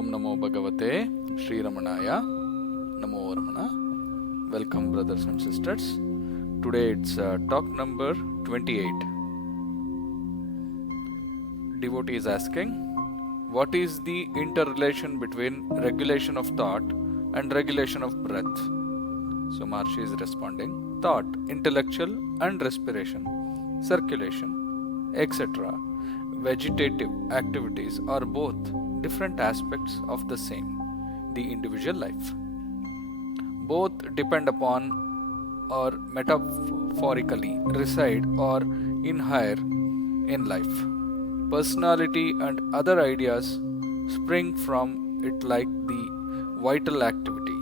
Om Namo Bhagavate Shri Ramanaya. Namo Ramana. Welcome, brothers and sisters. Today it's talk number 28. Devotee is asking, what is the interrelation between regulation of thought and regulation of breath? So Maharshi is responding, thought, intellectual and respiration, circulation, etc. vegetative activities are both different aspects of the same, the individual life. Both depend upon or metaphorically reside or inhere in life. Personality and other ideas spring from it like the vital activity.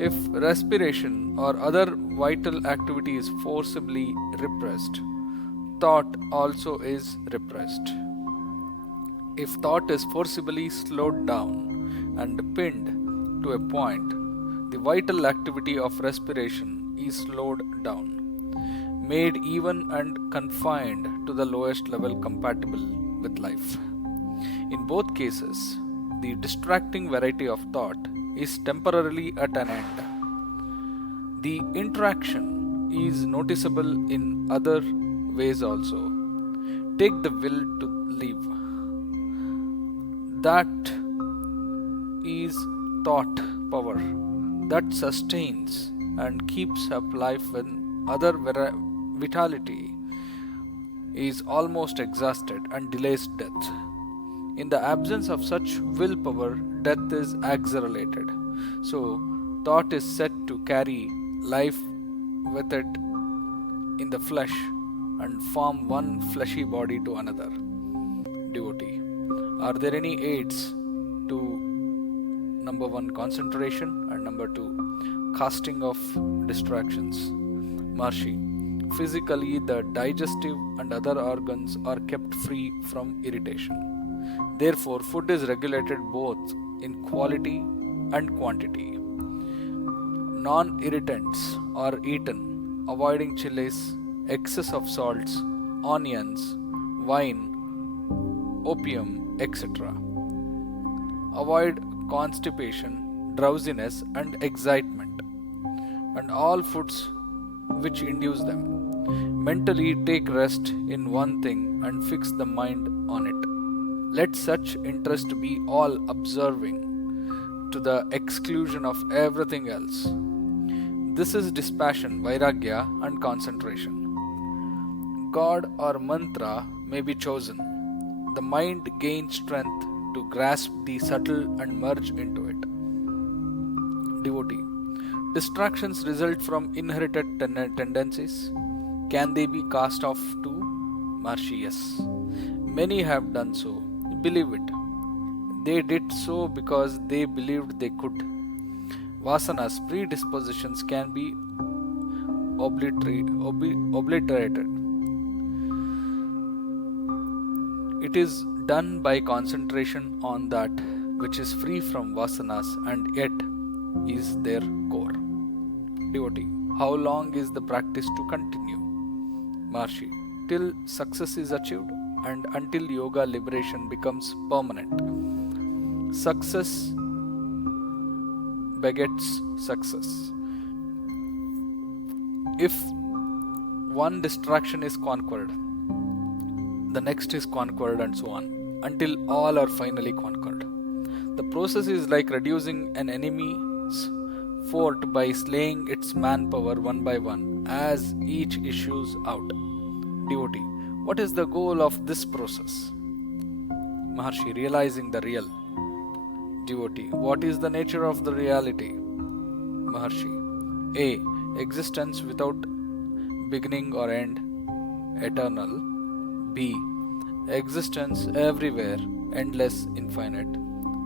If respiration or other vital activity is forcibly repressed, thought also is repressed. If thought is forcibly slowed down and pinned to a point, the vital activity of respiration is slowed down, made even and confined to the lowest level compatible with life. In both cases, the distracting variety of thought is temporarily at an end. The interaction is noticeable in other ways also. Take the will to live. That is thought power that sustains and keeps up life when other vitality is almost exhausted and delays death. In the absence of such willpower, death is accelerated. So, thought is set to carry life with it in the flesh and form one fleshy body to another. Devotee. Are there any aids to number 1, concentration, and number 2, casting of distractions? Maharshi. Physically, the digestive and other organs are kept free from irritation. Therefore, food is regulated both in quality and quantity. Non-irritants are eaten, avoiding chilies, excess of salts, onions, wine, opium, etc. Avoid constipation, drowsiness, and excitement, and all foods which induce them. Mentally take rest in one thing and fix the mind on it. Let such interest be all observing to the exclusion of everything else. This is dispassion, vairagya, and concentration. God or mantra may be chosen. The mind gains strength to grasp the subtle and merge into it. Devotee. Distractions result from inherited tendencies. Can they be cast off too? Maharshi, yes. Many have done so. Believe it. They did so because they believed they could. Vasanas, predispositions, can be obliterated. It is done by concentration on that which is free from vasanas and yet is their core. Devotee. How long is the practice to continue? Maharshi. Till success is achieved and until yoga liberation becomes permanent. Success begets success. If one distraction is conquered, the next is conquered, and so on, until all are finally conquered. The process is like reducing an enemy's fort by slaying its manpower one by one as each issues out. Devotee. What is the goal of this process? Maharshi. Realizing the real. Devotee. What is the nature of the reality? Maharshi. A. Existence without beginning or end, eternal. B. Existence everywhere, endless, infinite.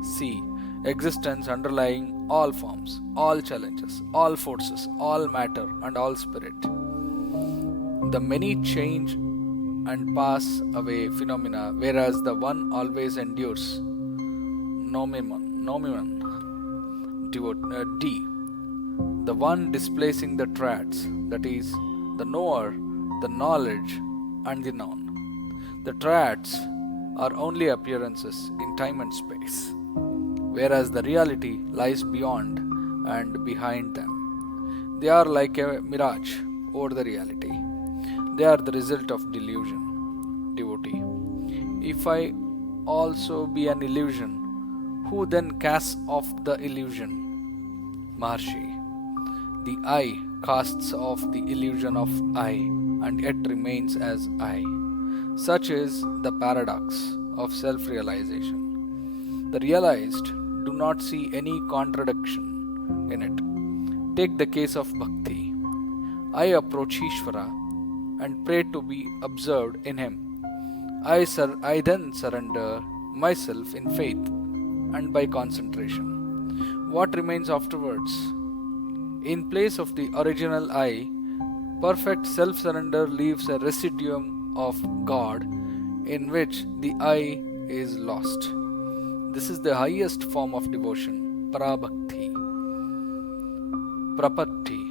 C. Existence underlying all forms, all challenges, all forces, all matter, and all spirit. The many change and pass away phenomena, whereas the one always endures. Nomiman. D. The one displacing the trads, that is, the knower, the knowledge, and the known. The trads are only appearances in time and space. whereas the reality lies beyond and behind them. They are like a mirage over the reality. They are the result of delusion. Devotee. If I also be an illusion, who then casts off the illusion? Maharshi. The I casts off the illusion of I and yet remains as I. Such is the paradox of self realization. The realized do not see any contradiction in it. Take the case of bhakti. I approach Ishvara and pray to be observed in him. I then surrender myself in faith and by concentration. What remains afterwards? In place of the original I, perfect self surrender leaves a residuum of God in which the I is lost. This is the highest form of devotion, parabhakti, prapatti,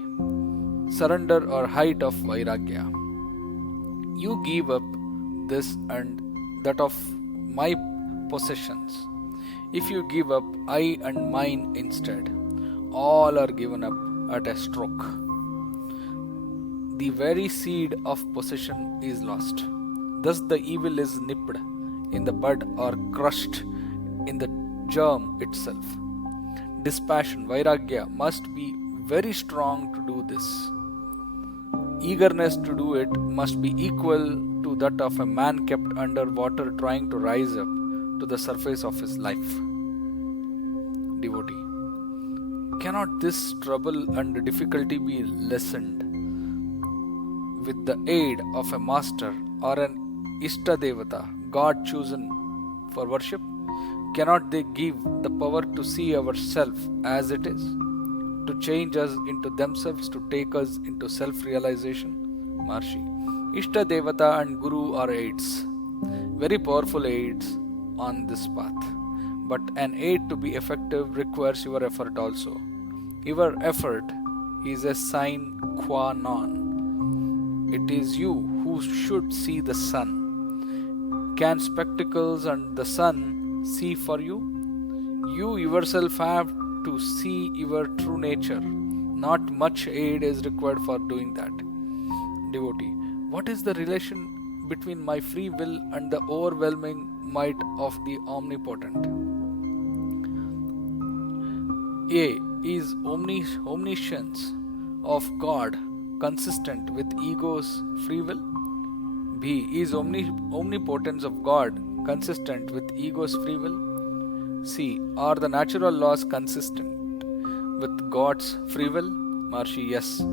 surrender or height of vairagya. You give up this and that of my possessions. If you give up I and mine instead, all are given up at a stroke. The very seed of possession is lost. Thus the evil is nipped in the bud or crushed in the germ itself. Dispassion, vairagya, must be very strong to do this. Eagerness to do it must be equal to that of a man kept under water trying to rise up to the surface of his life. Devotee. Cannot this trouble and difficulty be lessened with the aid of a master or an Ishtadevata, God chosen for worship? Cannot they give the power to see ourselves as it is, to change us into themselves, to take us into self-realization? Maharshi. Ishtadevata and Guru are aids, very powerful aids on this path. But an aid to be effective requires your effort also. Your effort is a sine qua non. It is you who should see the sun. Can spectacles and the sun see for you? You yourself have to see your true nature. Not much aid is required for doing that. Devotee. What is the relation between my free will and the overwhelming might of the omnipotent? A. Is omniscience of God consistent with ego's free will? B. Is omnipotence of God consistent with ego's free will? C. Are the natural laws consistent with God's free will? Maharshi. Yes.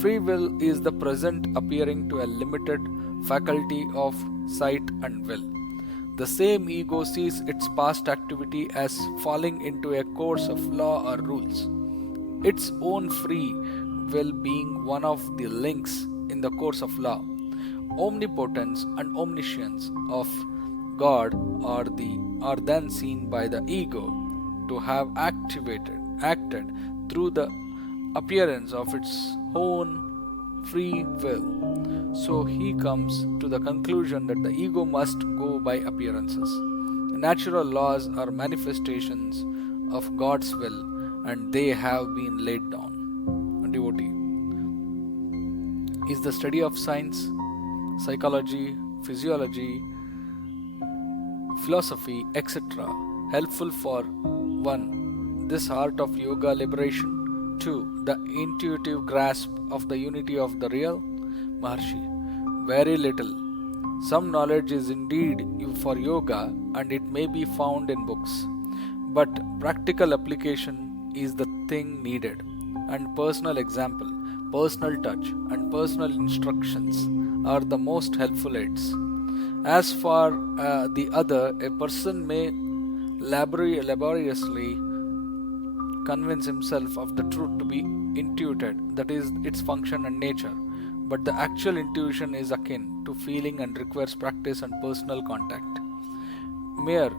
Free will is the present appearing to a limited faculty of sight and will. The same ego sees its past activity as falling into a course of law or rules, its own free will being one of the links in the course of law. Omnipotence and omniscience of God are then seen by the ego to have acted through the appearance of its own free will. So he comes to the conclusion that the ego must go by appearances. Natural laws are manifestations of God's will and they have been laid down. Devotee. Is the study of science, psychology, physiology, philosophy, etc. helpful for 1. This art of yoga liberation? 2. The intuitive grasp of the unity of the real? Maharshi. Very little. Some knowledge is indeed for yoga and it may be found in books. But practical application is the thing needed. And personal example, personal touch and personal instructions are the most helpful aids. As for the other, a person may laboriously convince himself of the truth to be intuited, that is, its function and nature. But the actual intuition is akin to feeling and requires practice and personal contact. Mere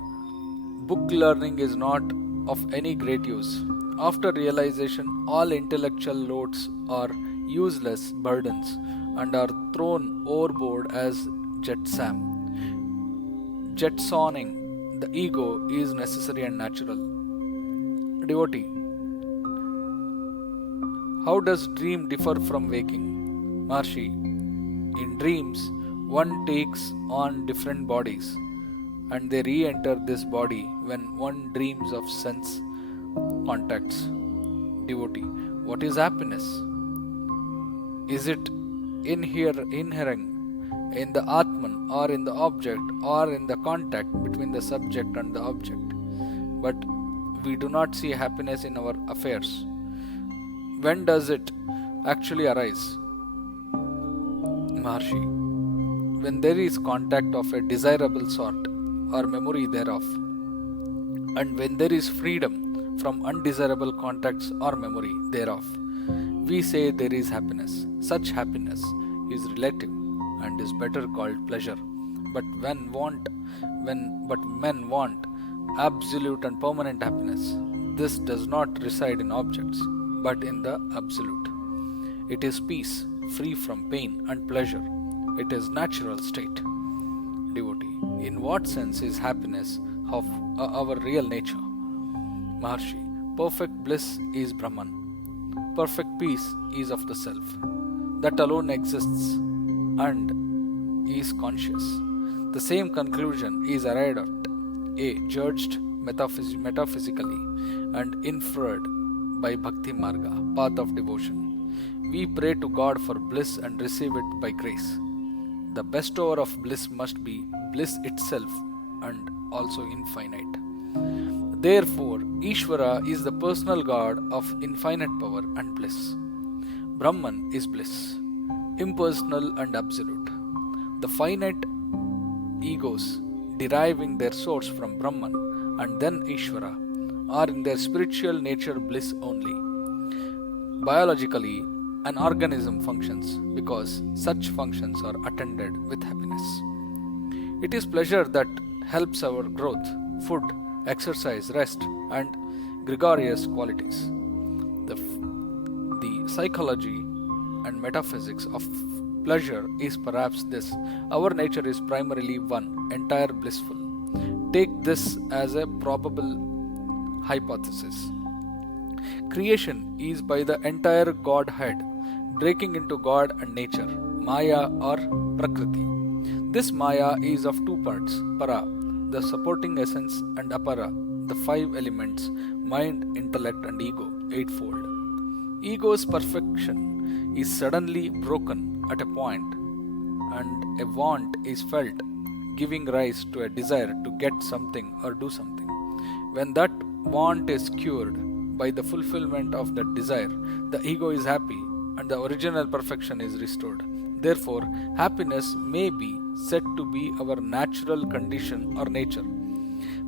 book learning is not of any great use. After realization, all intellectual loads are useless burdens and are thrown overboard as jetsoning the ego is necessary and natural. Devotee, how does dream differ from waking? Maharshi, in dreams, one takes on different bodies and they re-enter this body when one dreams of sense contacts. Devotee, what is happiness? Is it inherent in the Atman or in the object or in the contact between the subject and the object? But we do not see happiness in our affairs. When does it actually arise? Maharshi, when there is contact of a desirable sort or memory thereof, and when there is freedom from undesirable contacts or memory thereof, we say there is happiness. Such happiness is relative and is better called pleasure. But men want absolute and permanent happiness. This does not reside in objects, but in the absolute. It is peace, free from pain and pleasure. It is natural state. Devotee, in what sense is happiness of our real nature? Maharshi, perfect bliss is Brahman. Perfect peace is of the self. That alone exists and is conscious. The same conclusion is arrived at, judged metaphysically and inferred by Bhakti Marga, path of devotion. We pray to God for bliss and receive it by grace. The bestower of bliss must be bliss itself and also infinite. Therefore, Ishvara is the personal God of infinite power and bliss. Brahman is bliss, impersonal and absolute. The finite egos, deriving their source from Brahman and then Ishvara, are in their spiritual nature bliss only. Biologically, an organism functions because such functions are attended with happiness. It is pleasure that helps our growth, food, exercise, rest, and gregarious qualities. The psychology and metaphysics of pleasure is perhaps this: our nature is primarily one, entire blissful. Take this as a probable hypothesis. Creation is by the entire Godhead breaking into God and nature, Maya or Prakriti. This Maya is of two parts: Para, the supporting essence, and Apara, the five elements: mind, intellect, and ego, eightfold. Ego's perfection is suddenly broken at a point, and a want is felt, giving rise to a desire to get something or do something. When that want is cured by the fulfillment of that desire, the ego is happy and the original perfection is restored. Therefore, happiness may be said to be our natural condition or nature.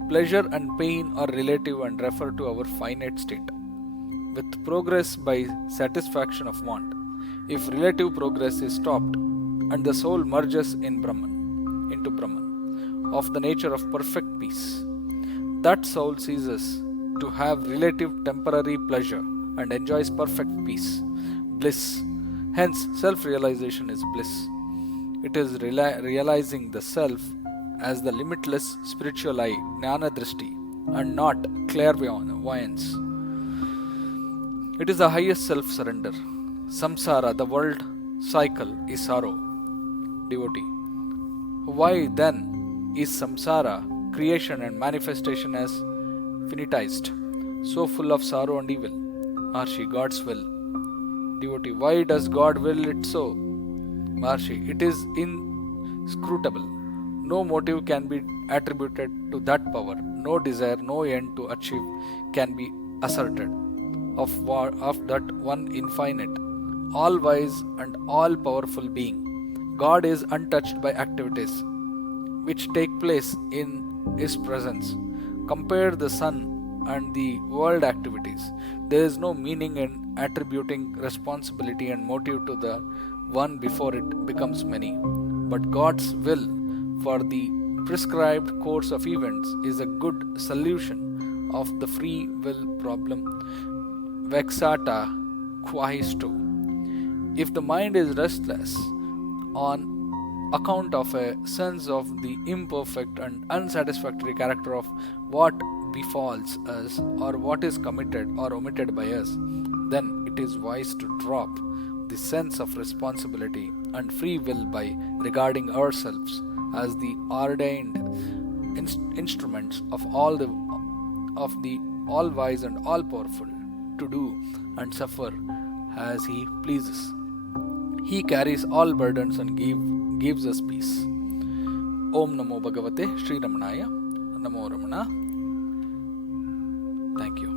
Pleasure and pain are relative and refer to our finite state, with progress by satisfaction of want. If relative progress is stopped and the soul merges into Brahman, of the nature of perfect peace, that soul ceases to have relative temporary pleasure and enjoys perfect peace, bliss. Hence, self-realization is bliss. It is realizing the self as the limitless spiritual eye, jnana drishti, and not clairvoyance. It is the highest self-surrender. Samsara, the world cycle, is sorrow. Devotee, why then is samsara, creation and manifestation, as finitized, so full of sorrow and evil? Maharshi, God's will. Devotee, why does God will it so? Maharshi, it is inscrutable. No motive can be attributed to that power. No desire, no end to achieve can be asserted of that one infinite, all-wise and all-powerful being. God is untouched by activities which take place in His presence. Compare the sun and the world activities. There is no meaning in attributing responsibility and motive to the one before it becomes many. But God's will for the prescribed course of events is a good solution of the free will problem. Vexata quahisto. If the mind is restless on account of a sense of the imperfect and unsatisfactory character of what befalls us or what is committed or omitted by us, then it is wise to drop the sense of responsibility and free will by regarding ourselves as the ordained instruments of the all wise and all powerful to do and suffer as he pleases. He carries all burdens and gives us peace. Om Namo Bhagavate Shri Ramanaya. Namo Ramana. Thank you.